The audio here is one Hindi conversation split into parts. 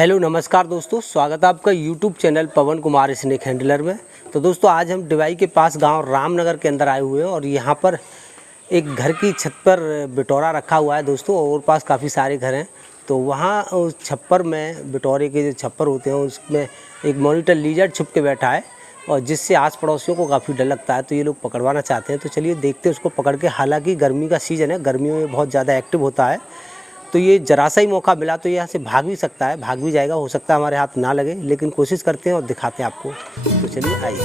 हेलो नमस्कार दोस्तों, स्वागत है आपका यूट्यूब चैनल पवन कुमार स्नेक हैंडलर में। तो दोस्तों आज हम डिवाई के पास गांव रामनगर के अंदर आए हुए हैं और यहां पर एक घर की छत पर बिटौरा रखा हुआ है दोस्तों। और पास काफ़ी सारे घर हैं, तो वहां उस छप्पर में बिटौरे के जो छप्पर होते हैं उसमें एक मॉनिटर लीजर्ड छुप के बैठा है और जिससे आस पड़ोसियों को काफ़ी डर लगता है। तो ये लोग पकड़वाना चाहते हैं, तो चलिए देखते हैं उसको पकड़ के। हालाँकि गर्मी का सीज़न है, गर्मियों में बहुत ज़्यादा एक्टिव होता है, तो ये जरा सा ही मौका मिला तो ये यहाँ से भाग भी सकता है, भाग भी जाएगा। हो सकता है हमारे हाथ ना लगे, लेकिन कोशिश करते हैं और दिखाते हैं आपको। तो चलिए आइए।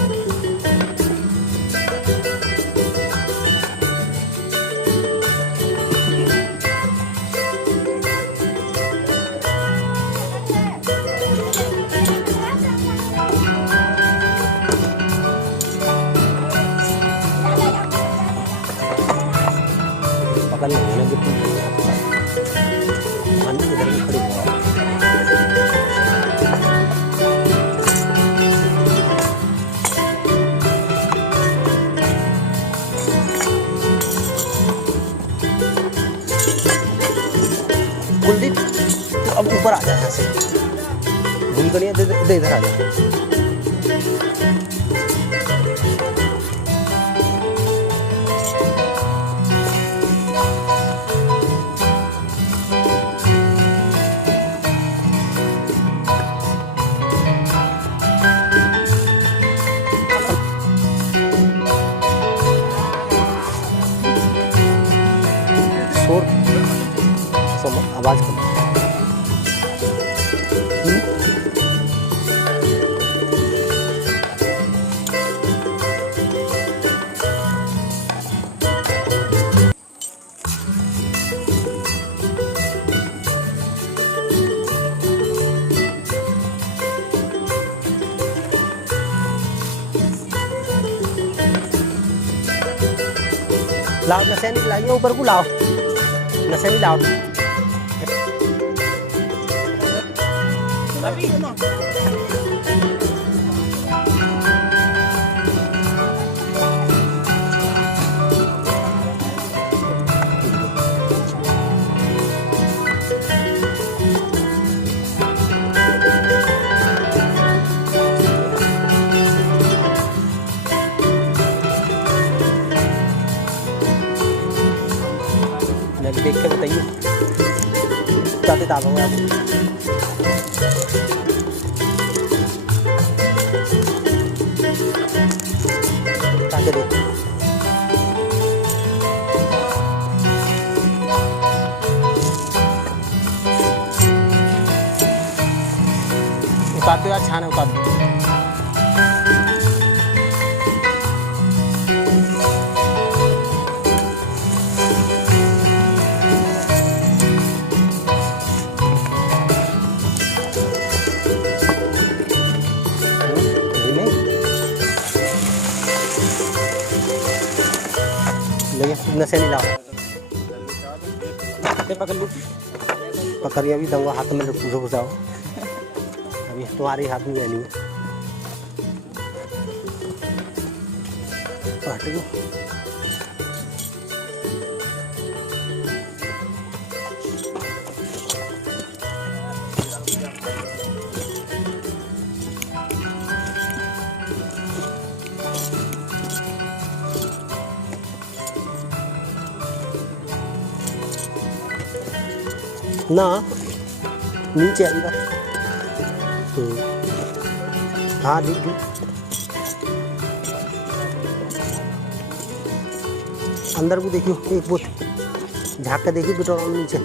पकड़ लेंगे ना, बिल्कुल इधर भी खड़ी हुआ है। कुलदीप तो अब ऊपर आ जा, यहाँ से घूम कर इधर आ जा। शोर आवाज़ कम। लाओ नसैनी लाइए, ऊपर को लाओ, नसैनी लाओ। देख के बताइए चाहते दाग होगा आप। उतार दो यार, छान है, उतार दो। नसैनी लाओ, पकड़िए अभी दूंगा हाथ में, घुसाओ अभी तुम्हारे हाथ में रहनी है। ना नीचे अंदर, हाँ दिख गई। अंदर को देखियो, एक बोत झाँक के देखिए बिटौरा नीचे।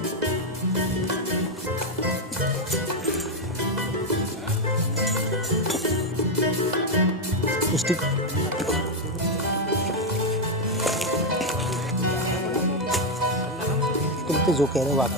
स्टिक तुम तो जो कह रहे हो बात।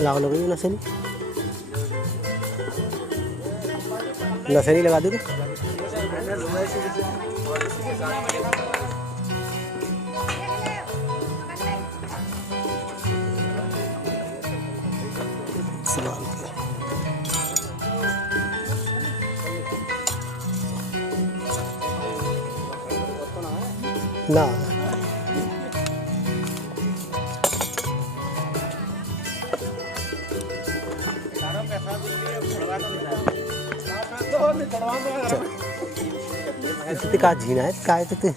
लाओ लग रही है नसेनी, नसेनी लगा दो। ना इतने का झीना है काय ते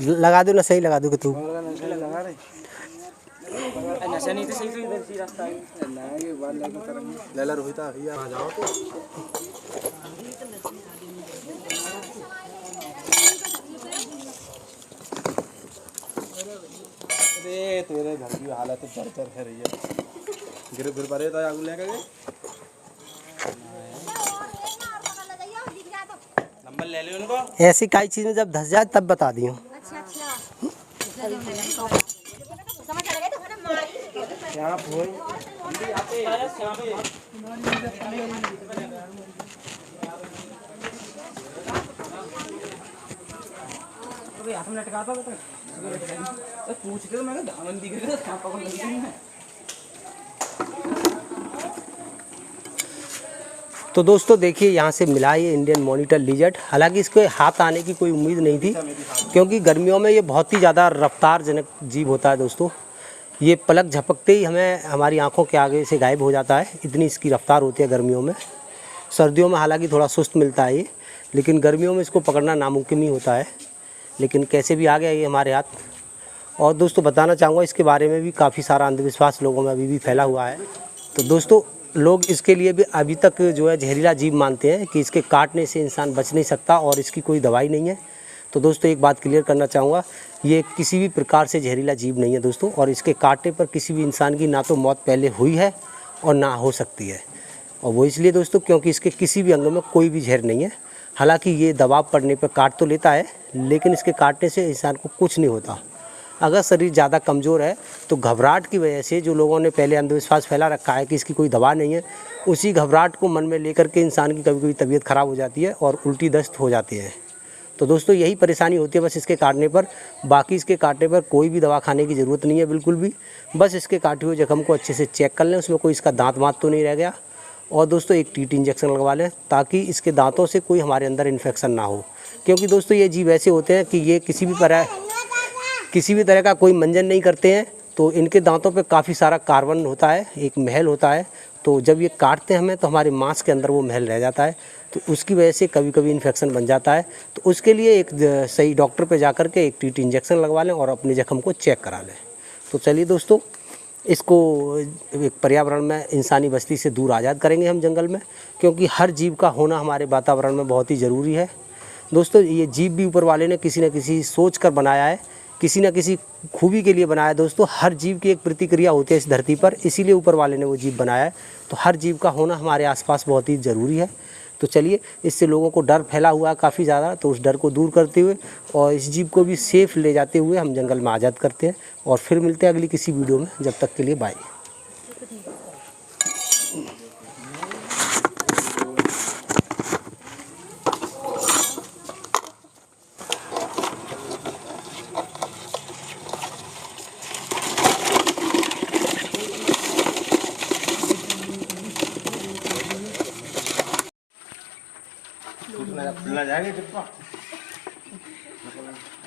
लगा दो ना, सही लगा दो कि तू लैला रोहिता आ जाओ तो अरे तेरे घर की हालत चर है रही है, गिर फिर पड़े तो आगू लेके गए नंबर ले ले उनको। ऐसी काई चीज में जब धस जाए तब बता दियो। अच्छा समझ आ गया तो क्या बोल हाथ में लटकाता तो पूछते तो मैं धावन दिख रहा था पकड़ लगी। तो दोस्तों देखिए यहाँ से मिला ये इंडियन मॉनिटर लिजर्ड। हालांकि इसके हाथ आने की कोई उम्मीद नहीं थी, क्योंकि गर्मियों में ये बहुत ही ज़्यादा रफ्तारजनक जीव होता है दोस्तों। ये पलक झपकते ही हमें हमारी आंखों के आगे से गायब हो जाता है, इतनी इसकी रफ्तार होती है गर्मियों में। सर्दियों में हालांकि थोड़ा सुस्त मिलता है ये, लेकिन गर्मियों में इसको पकड़ना नामुमकिन ही होता है। लेकिन कैसे भी आ गया ये हमारे हाथ। और दोस्तों बताना चाहूँगा इसके बारे में भी काफ़ी सारा अंधविश्वास लोगों में अभी भी फैला हुआ है। तो दोस्तों लोग इसके लिए भी अभी तक जो है जहरीला जीव मानते हैं कि इसके काटने से इंसान बच नहीं सकता और इसकी कोई दवाई नहीं है। तो दोस्तों एक बात क्लियर करना चाहूँगा, ये किसी भी प्रकार से जहरीला जीव नहीं है दोस्तों, और इसके काटने पर किसी भी इंसान की ना तो मौत पहले हुई है और ना हो सकती है। और वो इसलिए दोस्तों क्योंकि इसके किसी भी अंग में कोई भी जहर नहीं है। हालांकि ये दबाव पड़ने पर काट तो लेता है, लेकिन इसके काटने से इंसान को कुछ नहीं होता। अगर शरीर ज़्यादा कमज़ोर है तो घबराहट की वजह से जो लोगों ने पहले अंधविश्वास फैला रखा है कि इसकी कोई दवा नहीं है, उसी घबराहट को मन में लेकर के इंसान की कभी कभी तबीयत ख़राब हो जाती है और उल्टी दस्त हो जाती है। तो दोस्तों यही परेशानी होती है बस इसके काटने पर। बाकी इसके काटने पर कोई भी दवा खाने की ज़रूरत नहीं है बिल्कुल भी। बस इसके काटे हुए जख्म को अच्छे से चेक कर लें, उसमें कोई इसका दांत वाँत तो नहीं रह गया। और दोस्तों एक टीटी इंजेक्शन लगवा लें ताकि इसके दांतों से कोई हमारे अंदर इन्फेक्शन ना हो। क्योंकि दोस्तों ये जीव ऐसे होते हैं कि ये किसी भी तरह का कोई मंजन नहीं करते हैं। तो इनके दांतों पे काफ़ी सारा कार्बन होता है, एक महल होता है। तो जब ये काटते हैं हमें तो हमारे मांस के अंदर वो महल रह जाता है, तो उसकी वजह से कभी कभी इन्फेक्शन बन जाता है। तो उसके लिए एक सही डॉक्टर पे जा कर के एक टीटी इंजेक्शन लगवा लें और अपने जख्म को चेक करा लें। तो चलिए दोस्तों इसको एक पर्यावरण में इंसानी बस्ती से दूर आज़ाद करेंगे हम जंगल में, क्योंकि हर जीव का होना हमारे वातावरण में बहुत ही ज़रूरी है। दोस्तों ये जीव भी ऊपर वाले ने किसी न किसी सोच कर बनाया है, किसी न किसी खूबी के लिए बनाया है। दोस्तों हर जीव की एक प्रतिक्रिया होती है इस धरती पर, इसीलिए ऊपर वाले ने वो जीव बनाया है। तो हर जीव का होना हमारे आसपास बहुत ही ज़रूरी है। तो चलिए इससे लोगों को डर फैला हुआ है काफ़ी ज़्यादा, तो उस डर को दूर करते हुए और इस जीव को भी सेफ़ ले जाते हुए हम जंगल में आज़ाद करते हैं। और फिर मिलते हैं अगली किसी वीडियो में, जब तक के लिए बाय। खुलना जाएगा डिब्बा।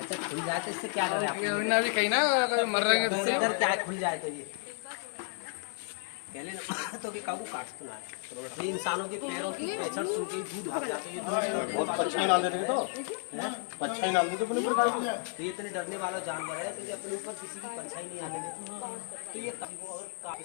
अच्छा खुल जाए तो इससे क्या करें? आपने अभी कहीं ना मर रहे हैं तो इधर क्या खुल जाए तो ये पहले ना तो कि काबू काट तो ना ये इंसानों के पैरों की पैचड़ सुन के दूध भाग जाते हैं। बहुत अच्छा ही नाम दे रहे तो अच्छा ही नाम दे अपने प्रकार की। तो ये इतने डरने वाला जानवर है तो ये अपने ऊपर किसी की परछाई नहीं आने देते। तो ये काफी